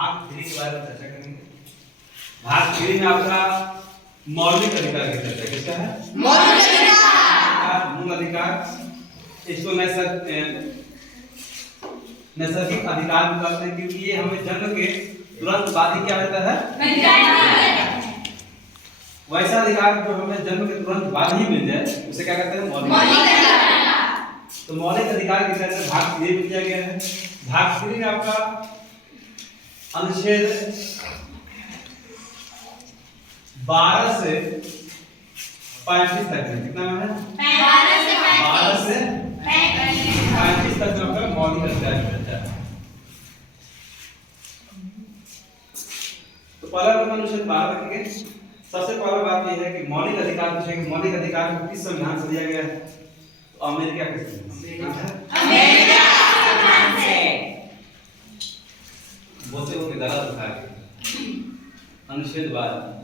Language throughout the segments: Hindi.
भाग 3 के बारे में चर्चा करेंगे। भाग 3 में आपका मौलिक अधिकार की चर्चा। किसका है? मौलिक अधिकार। मूल अधिकार, इसको नैसर्गिक अधिकार भी कहते हैं, क्योंकि ये हमें जन्म के तुरंत बाद ही क्या रहता है? वैसा अधिकार जो हमें जन्म के तुरंत बाद ही मिल जाए उसे क्या कहते हैं? मौलिक अधिकार। तो मौलिक अधिकार की चर्चा भाग 3 में किया गया है। भाग 3 में आपका अनुच्छेद 12 से 35 तक है। कितना है? 12 से 35 तक जो है मौलिक अधिकार की चर्चा है। तो पहला अनुच्छेद 12 रखेंगे। सबसे पहला बात यह है कि मौलिक अधिकार पूछेंगे, मौलिक अधिकार को किस संविधान से दिया गया है? तो अमेरिका के संविधान से। बोलते हो कि गलत उठा के अनुच्छेद 12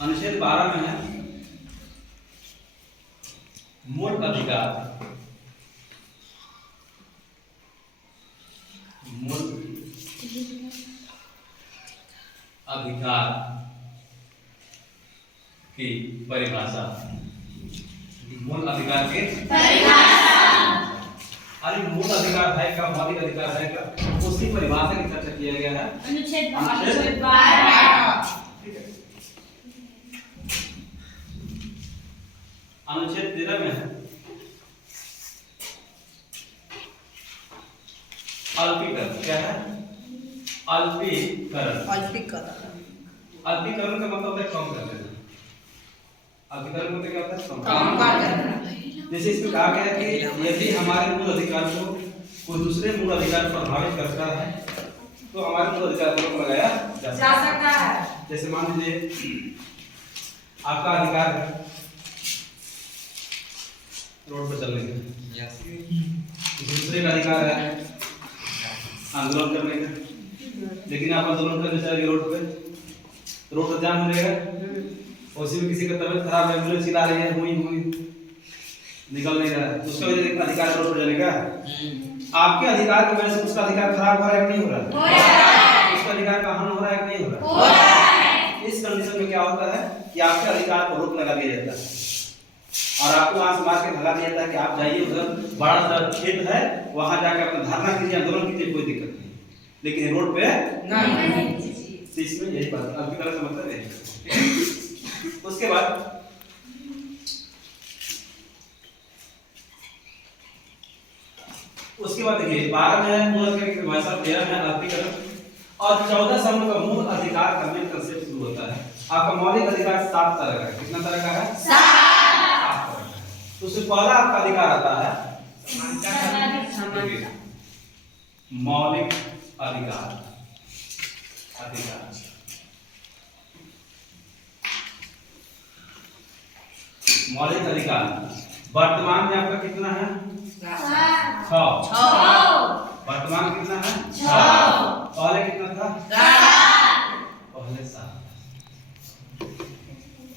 अनुच्छेद 12 में है मूल अधिकार। मूल अधिकार की परिभाषा। मूल अधिकार की परिभाषा। अरे मूल अधिकार है क्या, मौलिक अधिकार है क्या, उसकी परिभाषा की चर्चा किया गया है अनुच्छेद 12। ठीक है। अनुच्छेद 13 में है अल्पीकरण। क्या है? अल्पीकरण। अल्पीकरण का मतलब है कम कर देना। अल्पीकरण मतलब क्या होता है? कम कर देना। जैसे इसमें कहा गया है कि यदि हमारे मूल अधिकार को कोई दूसरे मूल अधिकार प्रभावित करता है तो हमारे मूल अधिकार को लगाया जा सकता है। जैसे मान लीजिए आपका अधिकार है रोड पर चलने का, दूसरे का अधिकार है आंदोलन करने का, लेकिन आप आंदोलन करने चले रोड पर जाम हो जाएगा। उसी में किसी का तबीयत खराब है, एम्बुलेंस चिल्ला रही है, हुई निकल नहीं रहा है, उसका भी अधिकार रोड पर जाने का। आपके अधिकार की वजह से उसका अधिकार खराब हो रहा है कि नहीं हो रहा है? उसका अधिकार का हनन हो रहा है कि नहीं हो रहा है? इस कंडीशन में क्या होता है कि आपके अधिकार को रोक लगा दिया जाता है और आपको वहां से मार के भगा दिया जाता है कि आप जाइए, उधर बड़ा सा खेत है, वहां जाकर अपना धरना कीजिए, आंदोलन कीजिए, कोई दिक्कत नहीं, लेकिन रोड पे नहीं। इसमें यही बात अल्पीकरण का मतलब है। उसके बाद देखिए 12 में मूल अधिकार की परिभाषा, 13 में अल्पीकरण और 14 से हम लोग का मूल अधिकार का मेन कांसेप्ट शुरू होता है। आपका मौलिक अधिकार 7 तरह का है। कितना तरह का है? 7 तरह का है। तो उससे पहला आपका अधिकार आता है मौलिक अधिकार। मौलिक अधिकार वर्तमान में आपका कितना है? 6। वर्तमान कितना है? 6। पहले कितना था? 7। पहले 7।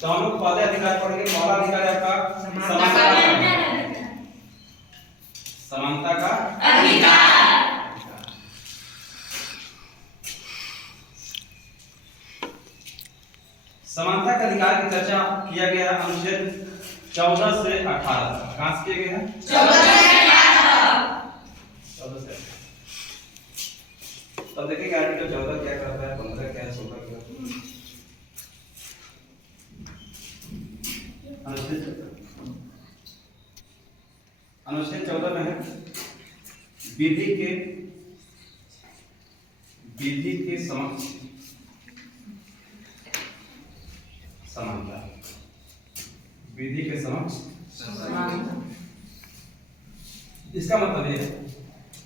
दोनों पहले अधिकार पढ़ेंगे। पहला अधिकार आपका समानता का अधिकार। समानता के अधिकार की चर्चा किया गया है अनुच्छेद 14 से 18 तक। कहां से किए गए हैं? 14 से। तब देखेंगे आर्टिकल 14 क्या करता है, 15 क्या है, 16 क्या है। अनुच्छेद 14 में है विधि के समक्ष समानता। विधि के समक्ष समानता। इसका मतलब ये है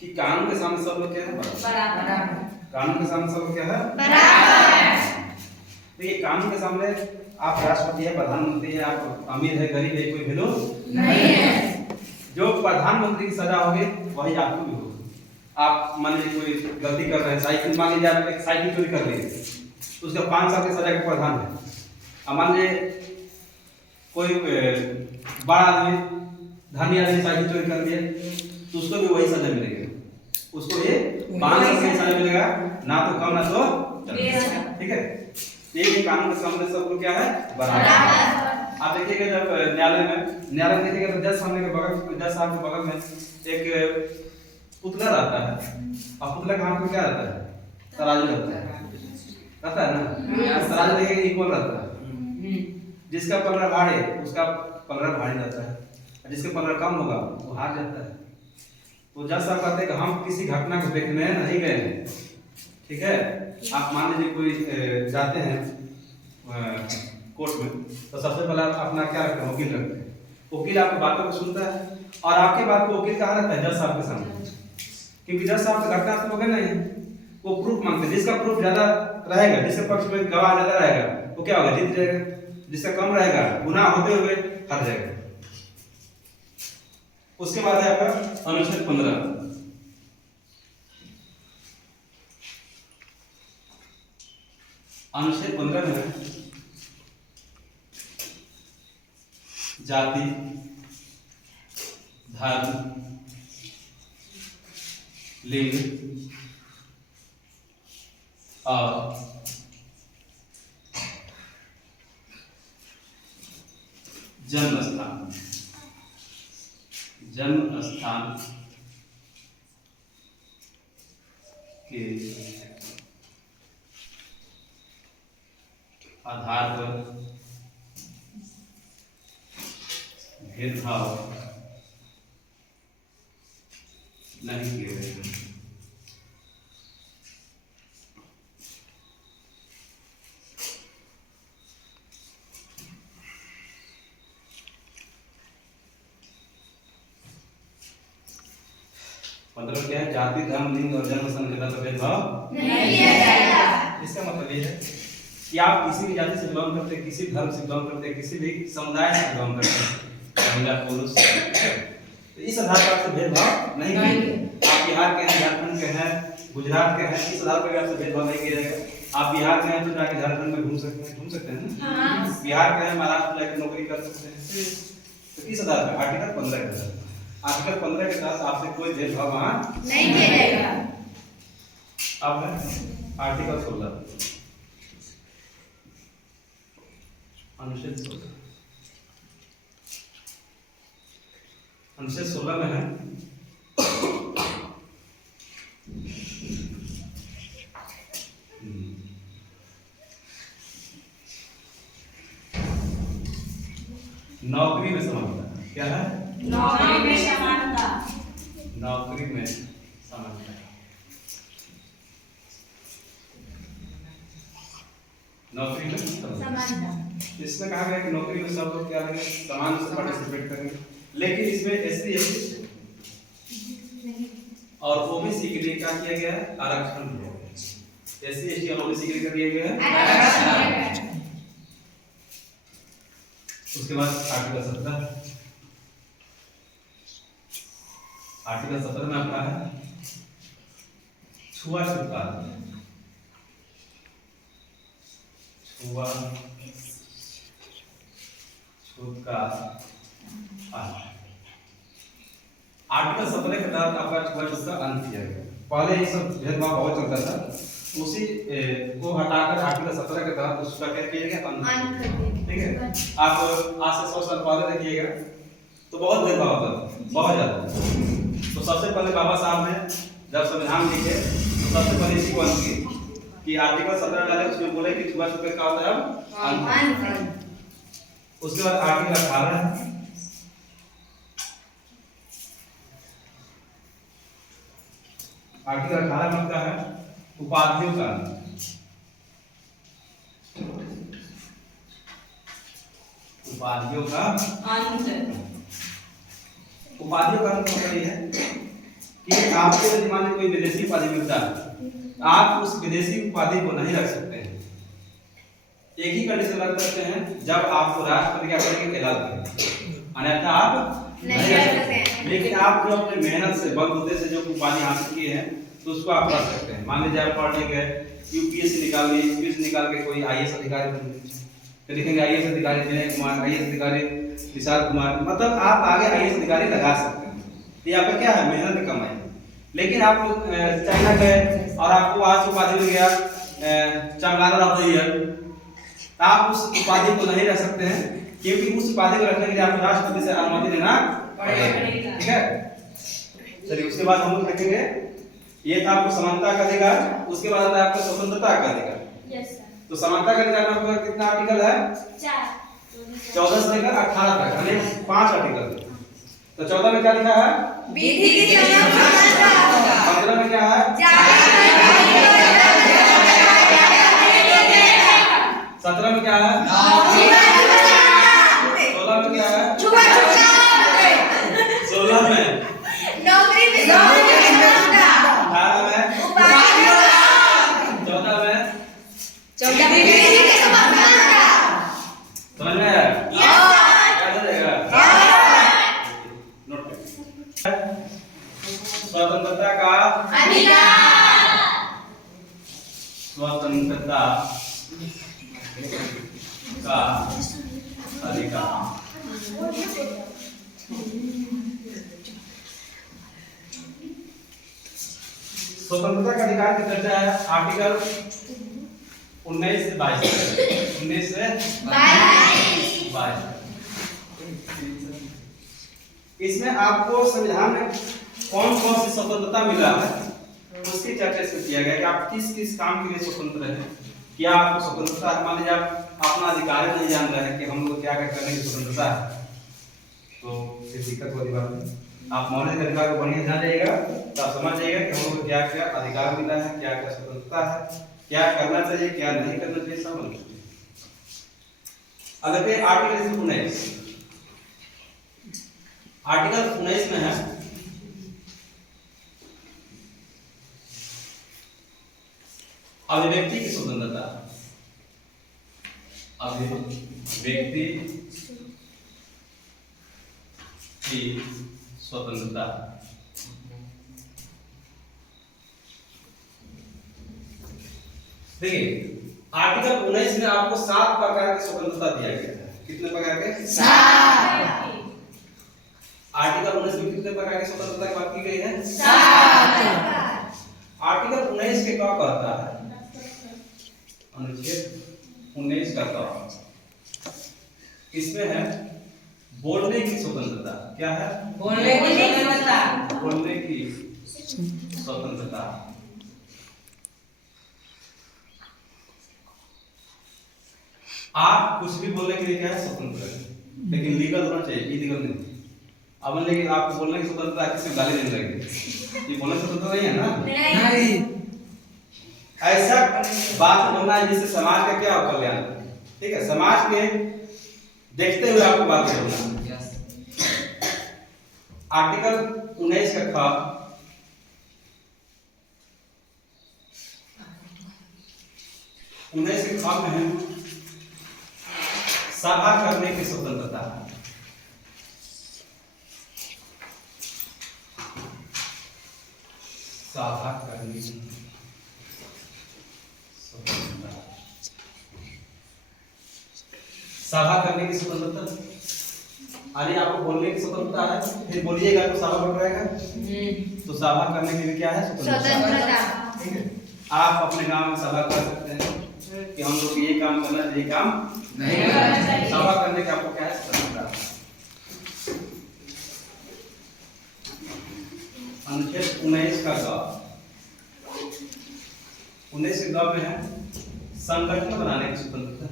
कि कानून के सामने सब लोग क्या है? बराबर। कानून के सामने सब लोग क्या है? बराबर। देखिए कानून के सामने आप राष्ट्रपति है, प्रधानमंत्री है, आप अमीर है, गरीब है, कोई वैल्यू नहीं है। जो प्रधानमंत्री की सजा होगी वही आपको भी होगी। आप मान लीजिए कोई गलती कर रहे हैं, साइकिल मान लीजिए आप एक साइकिल चोरी कर लिए, उसका 5 साल की सजा का प्रावधान है। अब मान लीजिए कोई बड़ा आदमी धनी आदमी साइकिल चोरी कर दिया तो उसको भी वही सजा मिलेगा, उसको ये 5 साल का सजा मिलेगा, ना तो कम ना तो ज्यादा। ठीक है, ये कानून के सामने सब लोग क्या है, बराबर। आप देखिएगा जब न्यायालय में देखिएगा तो जज सामने के बगल, जज साहब के बगल में एक पुतला रहता है, और पुतला के हाथ में क्या रहता है, तराजू रहता है ना, तराजू देखिएगा इक्वल रहता है, जिसका पलड़ा भारी उसका पलड़ा भारी रहता है, और जिसका पलड़ा कम होगा वो हार जाता है। तो जज साहब कहते हैं कि हम किसी घटना को देखने नहीं गए हैं, ठीक है, आप मान लीजिए कोई जाते हैं कोर्ट में, तो सबसे पहले आप अपना क्या रखते हैं, वकील रखते हैं, वकील आपकी बातों को सुनता है, और आपके बात को वकील कहाँ रखता है, जज साहब के सामने, क्योंकि जज साहब का घटना तो वगैरह नहीं, वो प्रूफ मांगते हैं, जिसका प्रूफ ज्यादा रहेगा, जिसके पक्ष में गवाह ज्यादा रहेगा वो क्या होगा, जीत जाएगा, जिसका कम रहेगा गुनाह होते हुए हार जाएगा। उसके बाद है आपका अनुच्छेद 15। अनुच्छेद 15 में है जाति, धर्म, लिंग और जन्म स्थान के आधार पर भेदभाव नहीं किए गए। मतलब क्या है, जाति, धर्म, लिंग और जन्म स्थान के आधार पर भेदभाव नहीं किया जाएगा। इसका मतलब ये है कि आप किसी भी जाति से बिलोंग करते हैं, किसी धर्म से बिलोंग करते हैं, किसी भी समुदाय से बिलोंग करते हैं, महिला पुरुष, तो इस आधार पर आपसे भेदभाव नहीं किया। आप बिहार के हैं, झारखंड के हैं, गुजरात के हैं, इस आधार पर आपसे भेदभाव नहीं किया जाएगा। आप बिहार के हैं तो जाके झारखंड में घूम सकते हैं ना, बिहार के हैं महाराष्ट्र जाकर नौकरी कर सकते हैं। तो किस आधार पर, आर्टिकल 15 के तहत, आर्टिकल 15 के तहत आपसे कोई भेदभाव वहां नहीं किया जाएगा। अब है आर्टिकल 16, अनुच्छेद 16। अनुच्छेद 16 में है नौकरी में समानता। क्या है, नौकरी में समानता। नौकरी में समानता। नौकरी में समानता। इसमें कहा गया कि नौकरी में सब लोग क्या है, समान से पार्टिसिपेट करेंगे, लेकिन इसमें एससी एसटी और ओबीसी के लिए क्या किया गया है, आरक्षण दिया गया है। एससी एसटी और ओबीसी के लिए क्या दिया गया है, आरक्षण। उसके बाद आर्टिकल 17, आर्टिकल 17 में आपका है छुआछूत का, छुआछूत का आर्टिकल 17 के तहत आपका छुआछूत का अंत किया गया। पहले ये सब भेदभाव बहुत चलता था, उसी को हटाकर आर्टिकल 17 के तहत उसका क्या किया गया, अंत। ठीक है, आप आज से 100 साल पहले देखिएगा तो बहुत भेदभाव होता था, बहुत ज्यादा। तो सबसे पहले बाबा साहब ने जब संविधान लिखे तो सबसे पहले इसी को अंत की कि आर्टिकल 17 डाले, उसमें बोले कि छुआछूत का होता है अब अंत। उसके बाद आर्टिकल 18 आर्टिकल 18 में क्या है, उपाधियों का अंत। उपाधियों का अंत। उपाधियों का अंत मतलब ये है कि आपको यदि मान लीजिए कोई विदेशी उपाधि मिलता है, आप उस विदेशी उपाधि को नहीं रख सकते हैं। एक ही कंडीशन रख सकते हैं, जब आपको राष्ट्रपति क्या करेंगे, ऐलान करेंगे, अन्यथा आप नहीं रख सकते हैं। लेकिन आप जो अपने मेहनत से, बलबूते से जो उपाधि हासिल किए हैं तो उसको आप रख सकते हैं। मान लीजिए आप पढ़ने गए, यूपीएससी निकाल लिए, यूपीएससी निकाल के कोई आईएएस अधिकारी बन गए, तो लिखेंगे आईएएस अधिकारी विनय कुमार, आईएएस अधिकारी विशाल कुमार, मतलब आप आगे आईएएस अधिकारी लगा सकते हैं। तो ये आपका क्या है, मेहनत की कमाई है। लेकिन आप लोग चाइना गए और आपको वहां से उपाधि मिल गया चमगादड़ ऑफ द ईयर, आप उस उपाधि को नहीं रख सकते हैं, क्योंकि उस उपाधि को रखने के लिए आपको राष्ट्रपति से अनुमति लेना पड़ेगा। ठीक है, चलिए उसके बाद हम लोग देखेंगे, ये था आपको समानता का अधिकार, उसके बाद आता है आपका स्वतंत्रता का अधिकार। तो समानता का अधिकार में आपका कितना आर्टिकल है, 14 से लेकर 18 तक, यानी 5 आर्टिकल। तो 14 में क्या लिखा है, विधि की समानता। 15 में क्या है, 17 में क्या है, 16 में क्या है, 16 में नौकरी में समानता। 18 में, 14 में, विधि की समानता। समझ में आया? क्या चलेगा? नोट करें। स्वतंत्रता का अधिकार। स्वतंत्रता का अधिकार। स्वतंत्रता का अधिकार की चर्चा है आर्टिकल 19 से 22, 19 से 22। इसमें आपको संविधान में कौन कौन सी स्वतंत्रता मिला है उसकी चर्चा इसमें किया गया कि आप किस किस काम के लिए स्वतंत्र हैं। क्या आपको स्वतंत्रता है, मान लीजिए आप अपना अधिकार नहीं जान रहे हैं कि हम लोग क्या क्या करने की स्वतंत्रता है, तो ये दिक्कत वाली बात है। आप मौलिक अधिकार को बढ़िया जान जाइएगा तो आप समझ जाइएगा कि हम लोग को क्या क्या अधिकार मिला है, क्या क्या स्वतंत्रता है, क्या करना चाहिए क्या नहीं करना चाहिए, सब समझ। अगर के आर्टिकल 19, आर्टिकल 19 में है अभिव्यक्ति की स्वतंत्रता। अभिव्यक्ति की स्वतंत्रता। देखिए आर्टिकल 19 में आपको 7 प्रकार की स्वतंत्रता दिया गया है। कितने प्रकार के? 7। आर्टिकल 19 में कितने प्रकार की स्वतंत्रता की बात की गई है? 7। आर्टिकल 19 के क्या कहता है? अनुच्छेद 19 का क्या? इसमें है बोलने की स्वतंत्रता। क्या है? बोलने की स्वतंत्रता। बोलने की स्वतंत्रता। आप कुछ भी बोलने के लिए क्या है, स्वतंत्र है, लेकिन लीगल होना चाहिए, इलीगल नहीं। अब लेकिन आपको बोलने की स्वतंत्रता है, किसी गाली नहीं लगेगी, ये बोलने की स्वतंत्रता नहीं है ना। नहीं। ऐसा बात बोलना है जिससे समाज का क्या हो, कल्याण। ठीक है, समाज के देखते हुए आपको बात करना। आर्टिकल 19 का ख, में है सभा करने की स्वतंत्रता। सभा करने की स्वतंत्रता। सभा करने की स्वतंत्रता, अरे आपको बोलने की स्वतंत्रता है, फिर बोलिएगा तो सभा बढ़ रहेगा। तो सभा करने के लिए क्या है, स्वतंत्रता। ठीक है, आप अपने गांव में सभा कर सकते हैं कि हम लोग ये काम करना चाहिए, काम नहीं करना चाहिए। सभा करने का आपको क्या है, स्वतंत्रता। अनुच्छेद 19 का ग, 19 के ग में है संगठन बनाने की स्वतंत्रता।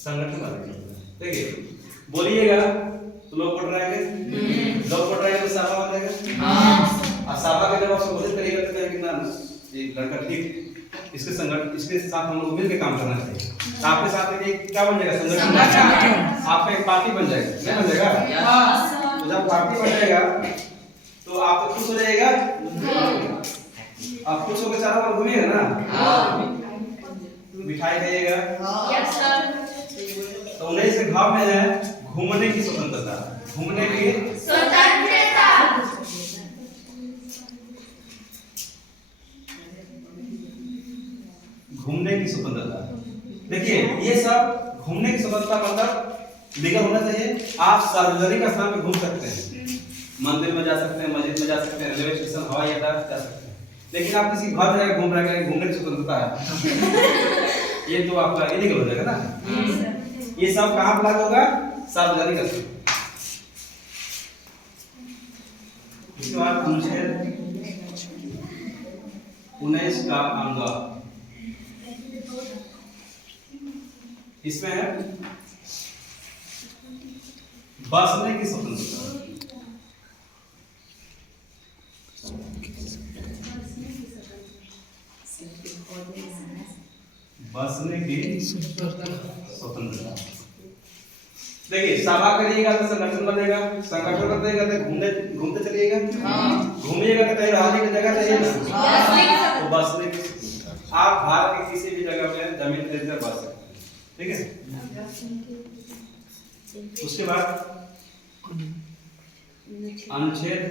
संगठन बनाने की, देखिए बोलिएगा तो लोग पढ़ रहे हैं, लोग पढ़ रहे हैं तो सभा बन जाएगा। और सभा के जब आप संबोधित करिएगा तो कहेंगे ना ये लड़का ठीक, इसके संगठन, इसके साथ हम लोग मिलकर काम करना चाहिए। तो आपके साथ में क्या बन जाएगा, संगठन, आपका एक पार्टी बन जाएगा, नहीं बन जाएगा। तो जब पार्टी बन जाएगा तो आप तो खुश हो जाएगा, आप खुश होकर चारों ओर घूमिएगा ना, मिठाई खाइएगा। तो 19 के घाव में है घूमने की स्वतंत्रता। घूमने की स्वतंत्रता। घूमने की स्वतंत्रता। देखिए ये सब घूमने की स्वतंत्रता मतलब लीगल होना चाहिए। आप सार्वजनिक स्थान पे घूम सकते हैं, मंदिर में जा सकते हैं, मस्जिद में जा सकते हैं, रेलवे स्टेशन, हवाई अड्डा जा सकते हैं, लेकिन आप किसी घर में जाकर घूम रहे हैं, घूमने की स्वतंत्रता है ये तो आपका इलीगल हो जाएगा ना। ये सब कहाँ पर लागू होगा? सार्वजनिक स्थान। इसके बाद अनुच्छेद 19 का अंग इसमें है बसने की स्वतंत्रता। बसने की स्वतंत्रता। देखिए सभा करिएगा तो संगठन बनेगा, संगठन बनेगा तो घूमने घूमते चलिएगा, घूमिएगा तो कहीं रहने की जगह चाहिए ना, तो बसने की स्वतंत्रता। आप भारत के किसी भी जगह में जमीन खरीद कर बस सकते हैं, ठीक है। उसके बाद अनुच्छेद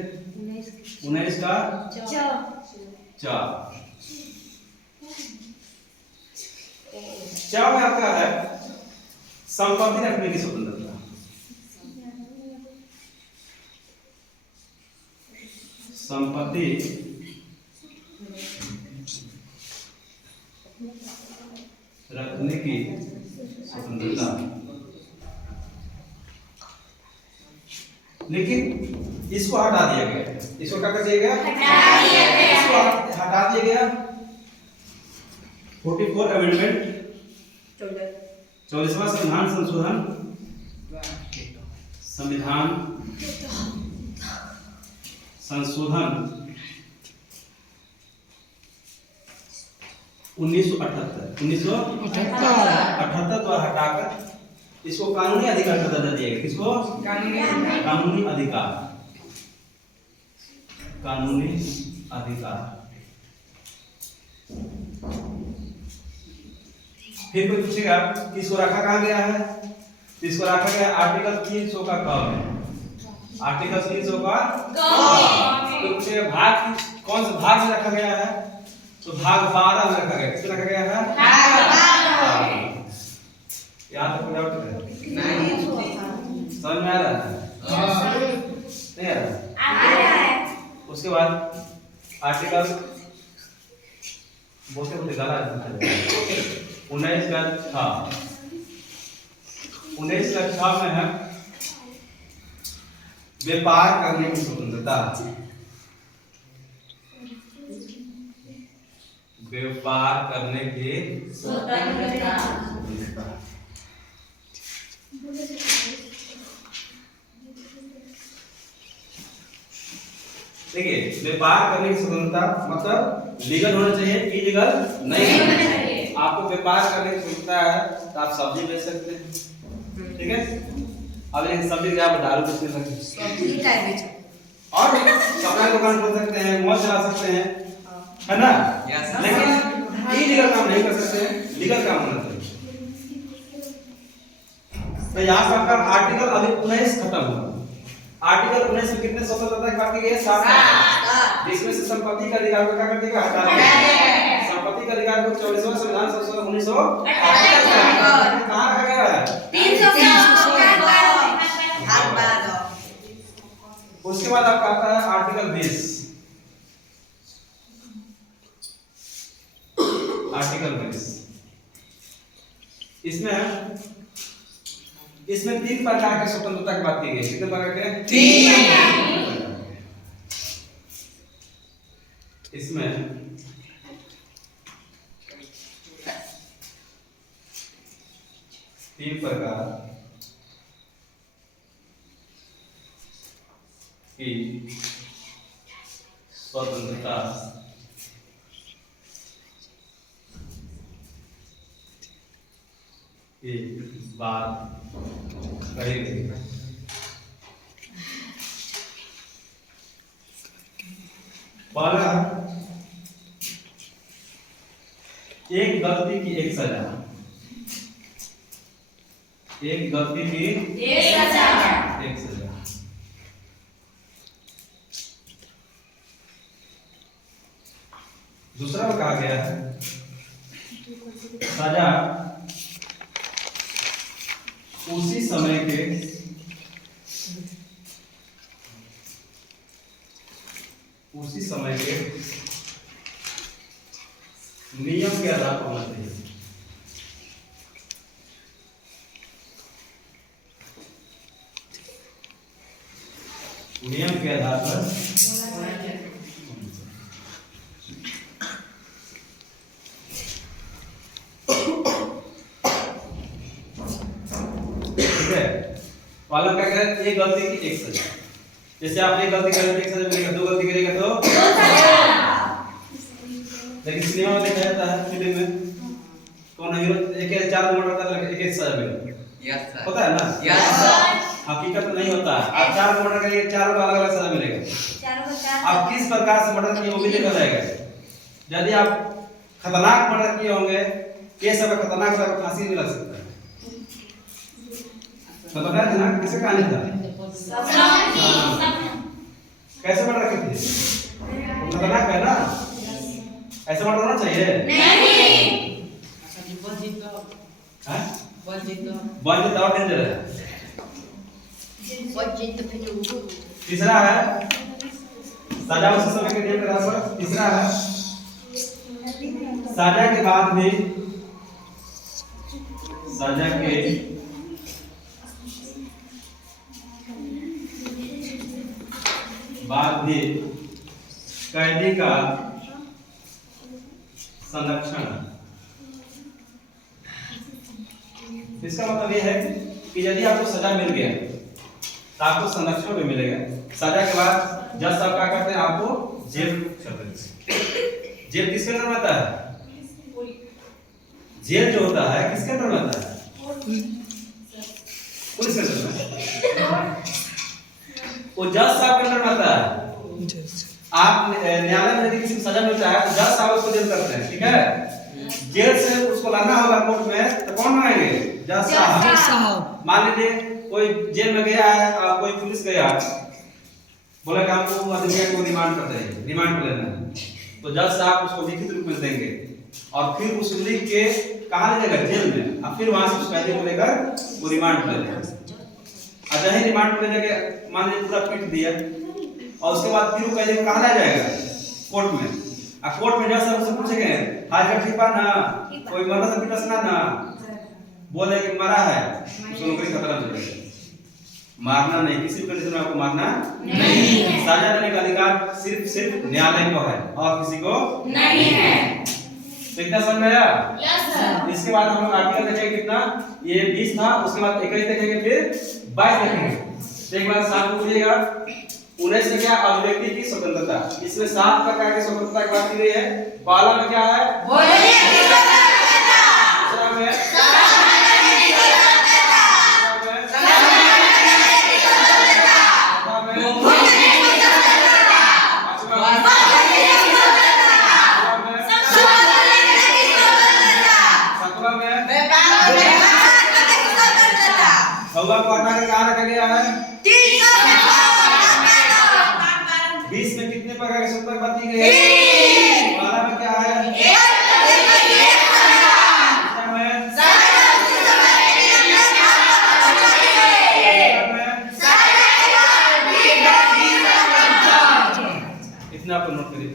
19 का चा में आपका है संपत्ति रखने की स्वतंत्रता। संपत्ति रखने की स्वतंत्रता। लेकिन इसको हटा दिया गया, इसको क्या कर दिया गया? इसको हटा दिया गया। 44 अमेंडमेंट 44वां संविधान संशोधन, संविधान संशोधन 1978 द्वारा हटाकर इसको कानूनी अधिकार का दर्जा दिया गया। किसको? कानूनी अधिकार। कानूनी अधिकार। फिर कोई पूछेगा कि इसको रखा कहाँ गया है? इसको रखा गया आर्टिकल 300 का क में। आर्टिकल 300 का क। तो पूछेगा भाग कौन से भाग में रखा गया है? तो भाग 12 में रखा गया। किसमें रखा गया है? भाग 12। यहाँ तक कोई डाउट है? नहीं। समझ में आ रहा है? नहीं आ रहा है? उसके बाद आर्टिकल बोलते बोलते गाला 19 का 6 में है व्यापार करने की स्वतंत्रता। व्यापार करने की स्वतंत्रता। देखिए व्यापार करने की स्वतंत्रता मतलब लीगल होना चाहिए, इलीगल नहीं होना चाहिए। आपको व्यापार करने की स्वतंत्रता है तो आप सब्जी बेच सकते हैं, ठीक है। अब एक सब्जी के आप दारू बेच सकते हैं और कपड़ा की दुकान खोल सकते हैं, मॉल चला सकते हैं, है ना। लेकिन इलीगल काम नहीं कर सकते हैं, लीगल काम होना चाहिए। तो यहाँ पर आपका आर्टिकल अभी 19 खत्म हुआ। आर्टिकल 19 में कितने स्वतंत्रता की बात की गई है? 7। जिसमें से संपत्ति का अधिकार को क्या कर दिया? हटा दिया। संपत्ति का अधिकार को 44वां संविधान संशोधन 1978 कहाँ रखा गया है? 300 उसके बाद आपका आता है आर्टिकल 20। आर्टिकल 20 इसमें 3 प्रकार के स्वतंत्रता की बात की गई। कितने प्रकार के? 3। इसमें तीन प्रकार की स्वतंत्रता की बात कही गई। पहला, एक गलती की एक सजा। एक गलती की एक सजा। दूसरा में कहा गया है सजा उसी समय के नियम के आधार पर होना चाहिए। नियम के आधार पर ठीक है। पालन क्या करें, एक गलती की एक सजा। जैसे आप एक गलती करें तो एक सजा मिलेगा, दो गलती करेगा तो लेकिन सिनेमा में देखा जाता है, फिल्म में कौन हीरो एक चार मर्डर करता है, एक सजा मिलेगा। Yes sir. होता है ना? Yes sir. हकीकत में नहीं होता है। आप चार मर्डर करिए, चारों को अलग अलग सजा मिलेगा। आप किस प्रकार से मर्डर किए वो भी देखा जाएगा। यदि आप खतरनाक मर्डर किए होंगे, केस अगर खतरनाक होगा तो फांसी नहीं लग सकता है। तो बताया था ना किसे कहानी था? कैसे मर्डर किए थे? खतरनाक है ना? ऐसे मर्डर होना चाहिए हैं? बंद तो और डेंजर है। तीसरा है सजा उसी समय के नियम के आधार पर। तीसरा है सजा के बाद भी कैदी का संरक्षण। इसका मतलब यह है कि यदि आपको सजा मिल गया तो आपको संरक्षण भी मिलेगा। सजा के बाद जज साहब क्या करते हैं, आपको जेल कर देते हैं। जेल किसके अंदर रहता है? जेल जो होता है किसके अंदर रहता है? पुलिस के अंदर। वो जज साहब के अंदर रहता है। आप न्यायालय में यदि किसी को सजा मिलता है तो जज साहब उसको जेल करते हैं, ठीक है। जेल से उसको लाना होगा कोर्ट में तो कौन लाएंगे? जज साहब। मान लीजिए कोई जेल में गया है और कोई पुलिस गया बोला कि हमको आदमी को रिमांड कर देंगे, रिमांड पर लेना है, तो जज साहब उसको लिखित रूप में देंगे और फिर उस लिख के कहाँ ले जाएगा? जेल में। और फिर वहां से उस कैदी को लेकर वो रिमांड पर ले जाएगा। अच्छा ही रिमांड पर ले जाके मान लीजिए पूरा पीट दिया और उसके बाद फिर वो कैदी को कहाँ ले जाएगा? कोर्ट में। और कोर्ट में जज साहब से पूछेंगे हाजिर ठीक बा ना, कोई मर्डर से पिटस ना बोले कि मरा है, उसको नौकरी खतरा हो जाएगा। मारना नहीं, किसी भी कंडीशन में आपको मारना नहीं है। सजा देने का अधिकार सिर्फ न्यायालय को है और किसी को नहीं है। तो इतना समझ में आया? Yes sir. इसके बाद हम लोग आर्टिकल देखेंगे कितना, ये 20 था, उसके बाद 21 देखेंगे, फिर 22 देखेंगे। एक बार साथ पूछिएगा 19 में क्या? अभिव्यक्ति की स्वतंत्रता। इसमें 7 प्रकार की स्वतंत्रता की बात की गई है। पहला में क्या है? बोलने की स्वतंत्रता। दूसरा में हवा को हटा के कहाँ रखा गया है? 20 में कितने प्रकार की स्वतंत्रता बात की गई है? 12 में क्या है? इतना आपको नोट करिए।